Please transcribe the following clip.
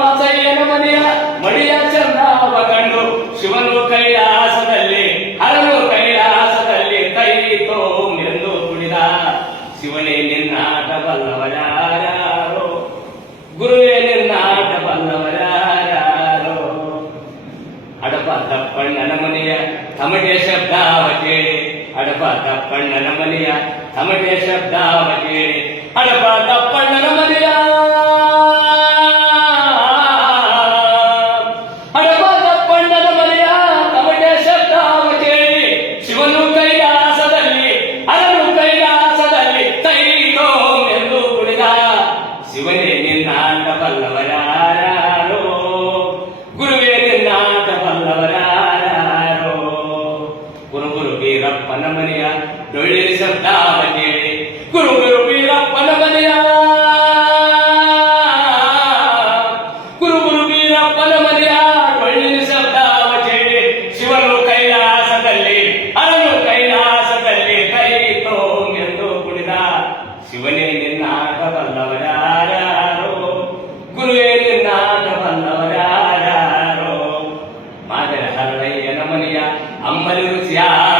ಮಾತೆಯನ ಮನೆಯ ಮಡಿಯ ಚಂದಾವ ಕಂಡು ಶಿವನು ಕೈಲಾಸದಲ್ಲಿ ಹರನು ಕೈಲಾಸದಲ್ಲಿ ತೈತೋ ಮೆಂದು ಕುಡಿದ ಶಿವನೇ ನಿನ್ನಾಟ ಬಲ್ಲವ ಗುರುವೇ ನಿನ್ನಾಟ ಬಲ್ಲವ ಯಾರೋ ಅಡಪ ತಪ್ಪಣ್ಣನ ಮನೆಯ ತಮಗೆ ಶಬ್ದಾವ ಕೇಳಿ ಅಡಪ ತಪ್ಪಣ್ಣನ ಮನೆಯ ತಮಗೆ ಶಬ್ದಾವ ಕೇಳಿ ಅಡಪ ತಪ್ಪಣ್ಣನ ಮನೆಯ ಪನಮನೆಯ ಡೊಳ್ಳಿರಿ ಶಬ್ದಾವನೆ ಗುರು ಗುರು ಬೀರ ಪನಮನೆಯ ಗುರು ಗುರು ಬೀರ ಪನಮನೆಯ ಡೊಳ್ಳಿರಿ ಶಬ್ದಾವನೆ ಶಿವನು ಕೈಲಾಸದಲ್ಲಿ ಅರನು ಕೈಲಾಸದಲ್ಲಿ ಕೈ ತೋಂಗೆಂದು ಕುಣಿದ ಶಿವನೇ ನಿನ್ನ ಆಗಬಲ್ಲವರಾರೋ ಗುರುವೇ ನಿನ್ನ ಆಗಬಲ್ಲವರಾರೋ ಮಾದರ ಹರಡಯ್ಯ ನಮನೆಯ ಅಂಬಲಿ ರುಚಿಯಾರ